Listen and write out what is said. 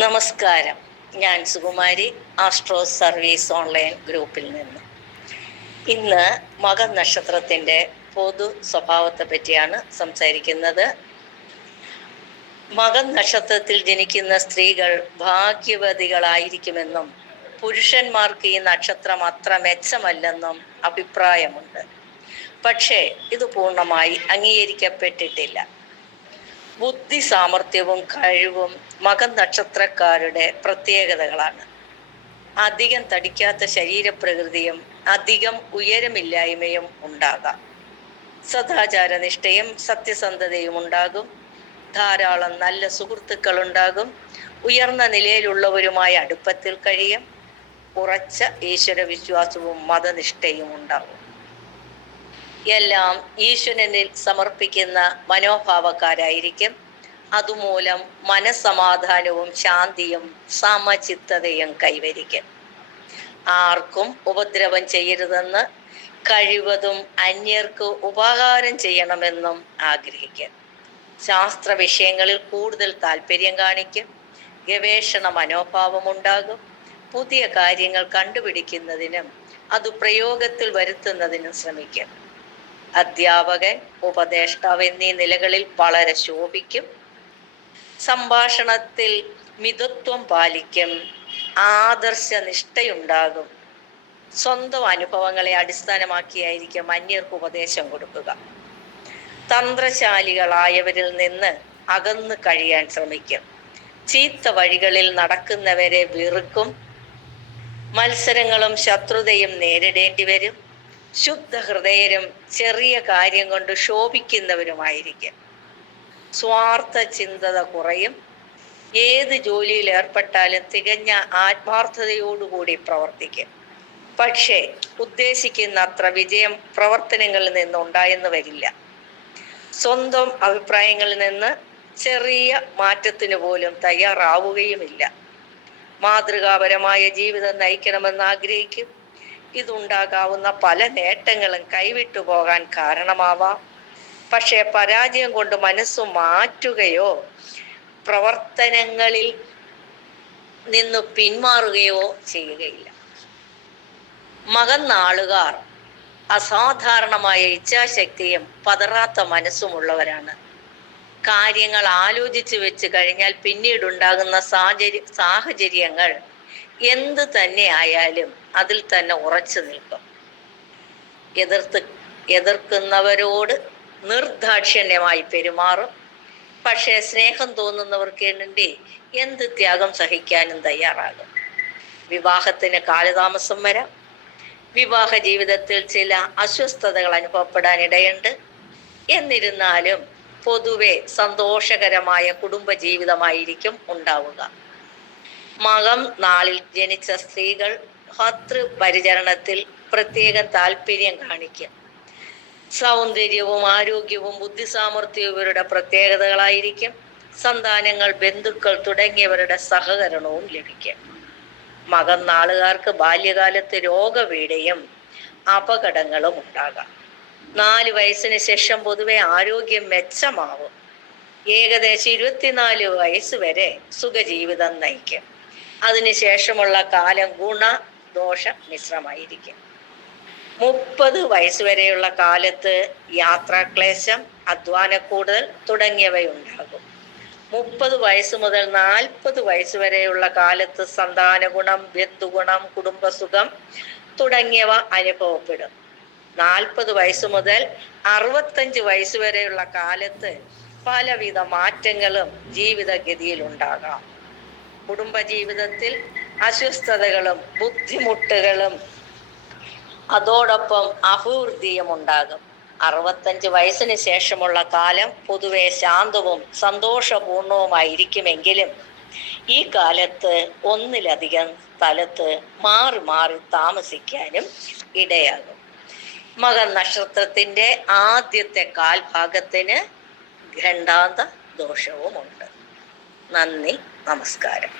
നമസ്കാരം. ഞാൻ Sukumari, astro service online ഗ്രൂപ്പിൽ നിന്ന്. ഇന്ന് മകം നക്ഷത്രത്തിൻ്റെ പൊതു സ്വഭാവത്തെ പറ്റിയാണ് സംസാരിക്കുന്നത്. മകം നക്ഷത്രത്തിൽ ജനിക്കുന്ന സ്ത്രീകൾ ഭാഗ്യവതികളായിരിക്കുമെന്നും പുരുഷന്മാർക്ക് ഈ നക്ഷത്രം അത്ര മെച്ചമല്ലെന്നും അഭിപ്രായമുണ്ട്. പക്ഷേ ഇത് പൂർണ്ണമായി അംഗീകരിക്കപ്പെട്ടിട്ടില്ല. ബുദ്ധി സാമർഥ്യവും കഴിവും മകം നക്ഷത്രക്കാരുടെ പ്രത്യേകതകളാണ്. അധികം തടിക്കാത്ത ശരീരപ്രകൃതിയും അധികം ഉയരമില്ലായ്മയും ഉണ്ടാകാം. സദാചാരനിഷ്ഠയും സത്യസന്ധതയും ഉണ്ടാകും. ധാരാളം നല്ല സുഹൃത്തുക്കൾ ഉണ്ടാകും. ഉയർന്ന നിലയിലുള്ളവരുമായി അടുപ്പത്തിൽ കഴിയും. ഉറച്ച ഈശ്വരവിശ്വാസവും മതനിഷ്ഠയും ഉണ്ടാകും. എല്ലാം ഈശ്വരനിൽ സമർപ്പിക്കുന്ന മനോഭാവക്കാരായിരിക്കും. അതുമൂലം മനസ്സമാധാനവും ശാന്തിയും സമചിത്തതയും കൈവരിക്കും. ആർക്കും ഉപദ്രവം ചെയ്യരുതെന്ന്, കഴിവതും അന്യർക്ക് ഉപകാരം ചെയ്യണമെന്നും ആഗ്രഹിക്കും. ശാസ്ത്ര വിഷയങ്ങളിൽ കൂടുതൽ താല്പര്യം കാണിക്കും. ഗവേഷണ മനോഭാവം ഉണ്ടാകും. പുതിയ കാര്യങ്ങൾ കണ്ടുപിടിക്കുന്നതിനും അത് പ്രയോഗത്തിൽ വരുത്തുന്നതിനും ശ്രമിക്കും. അധ്യാപകൻ, ഉപദേഷ്ടാവ് എന്നീ നിലകളിൽ വളരെ ശോഭിക്കും. സംഭാഷണത്തിൽ മിതത്വം പാലിക്കും. ആദർശനിഷ്ഠയുണ്ടാകും. സ്വന്തം അനുഭവങ്ങളെ അടിസ്ഥാനമാക്കിയായിരിക്കും അന്യർക്ക് ഉപദേശം കൊടുക്കുക. തന്ത്രശാലികളായവരിൽ നിന്ന് അകന്നു കഴിയാൻ ശ്രമിക്കും. ചീത്ത വഴികളിൽ നടക്കുന്നവരെ വെറുക്കും. മത്സരങ്ങളും ശത്രുതയും നേരിടേണ്ടി വരും. ശുദ്ധഹൃദയരും ചെറിയ കാര്യം കൊണ്ട് ശോഭിക്കുന്നവരുമായിരിക്കും. സ്വാർത്ഥ ചിന്തത കുറയും. ഏത് ജോലിയിൽ ഏർപ്പെട്ടാലും തികഞ്ഞ ആത്മാർത്ഥതയോടുകൂടി പ്രവർത്തിക്കും. പക്ഷേ ഉദ്ദേശിക്കുന്ന അത്ര വിജയം പ്രവർത്തനങ്ങളിൽ നിന്നുണ്ടായെന്ന് വരില്ല. സ്വന്തം അഭിപ്രായങ്ങളിൽ നിന്ന് ചെറിയ മാറ്റത്തിന് പോലും തയ്യാറാവുകയുമില്ല. മാതൃകാപരമായ ജീവിതം നയിക്കണമെന്ന് ആഗ്രഹിക്കും. ഇതുണ്ടാകാവുന്ന പല നേട്ടങ്ങളും കൈവിട്ടു പോകാൻ കാരണമാവാം. പക്ഷേ പരാജയം കൊണ്ട് മനസ്സ് മാറ്റുകയോ പ്രവർത്തനങ്ങളിൽ നിന്ന് പിന്മാറുകയോ ചെയ്യുകയില്ല. മകം നാളുകാർ അസാധാരണമായ ഇച്ഛാശക്തിയും പതറാത്ത മനസ്സുമുള്ളവരാണ്. കാര്യങ്ങൾ ആലോചിച്ച് വെച്ച് കഴിഞ്ഞാൽ പിന്നീടുണ്ടാകുന്ന സാഹചര്യങ്ങൾ എന്ത് തന്നെ ആയാലും അതിൽ തന്നെ ഉറച്ചു നിൽക്കും. എതിർക്കുന്നവരോട് നിർദാക്ഷിണ്യമായി പെരുമാറും. പക്ഷേ സ്നേഹം തോന്നുന്നവർക്ക് വേണ്ടി എന്ത് ത്യാഗം സഹിക്കാനും തയ്യാറാകും. വിവാഹത്തിന് കാലതാമസം വരാം. വിവാഹ ജീവിതത്തിൽ ചില അസ്വസ്ഥതകൾ അനുഭവപ്പെടാനിടയുണ്ട്. എന്നിരുന്നാലും പൊതുവെ സന്തോഷകരമായ കുടുംബജീവിതമായിരിക്കും ഉണ്ടാവുക. മകം നാളിൽ ജനിച്ച സ്ത്രീകൾ ഭർതൃപരിചരണത്തിൽ പ്രത്യേകം താല്പര്യം കാണിക്കും. സൗന്ദര്യവും ആരോഗ്യവും ബുദ്ധിസാമർഥ്യവും ഇവരുടെ പ്രത്യേകതകളായിരിക്കും. സന്താനങ്ങൾ, ബന്ധുക്കൾ തുടങ്ങിയവരുടെ സഹകരണവും ലഭിക്കും. മകം നാളുകാർക്ക് ബാല്യകാലത്ത് രോഗപീഠയും അപകടങ്ങളും ഉണ്ടാകാം. 4 വയസ്സിന് ശേഷം പൊതുവെ ആരോഗ്യം മെച്ചമാവും. ഏകദേശം 24 വയസ്സ് വരെ സുഖജീവിതം നയിക്കും. അതിനുശേഷമുള്ള കാലം ഗുണദോഷ മിശ്രമായിരിക്കും. 30 വയസ്സ് വരെയുള്ള കാലത്ത് യാത്രാക്ലേശം, അധ്വാനക്കൂടുതൽ തുടങ്ങിയവയുണ്ടാകും. 30 വയസ്സ് മുതൽ 40 വയസ്സ് വരെയുള്ള കാലത്ത് സന്താന ഗുണം, ബന്ധുഗുണം, കുടുംബസുഖം തുടങ്ങിയവ അനുഭവപ്പെടും. 40 വയസ്സ് മുതൽ 65 വയസ്സ് വരെയുള്ള കാലത്ത് പലവിധ മാറ്റങ്ങളും ജീവിതഗതിയിൽ ഉണ്ടാകാം. കുടുംബജീവിതത്തിൽ അസ്വസ്ഥതകളും ബുദ്ധിമുട്ടുകളും അതോടൊപ്പം അഭിവൃദ്ധിയും ഉണ്ടാകും. 65 വയസ്സിന് ശേഷമുള്ള കാലം പൊതുവെ ശാന്തവും സന്തോഷപൂർണവുമായിരിക്കുമെങ്കിലും ഈ കാലത്ത് ഒന്നിലധികം സ്ഥലത്ത് മാറി മാറി താമസിക്കാനും ഇടയാകും. മകം നക്ഷത്രത്തിൻ്റെ ആദ്യത്തെ കാൽഭാഗത്തിന് ഖണ്ഡാന്ത ദോഷവുമുണ്ട്. നന്ദി, നമസ്കാരം.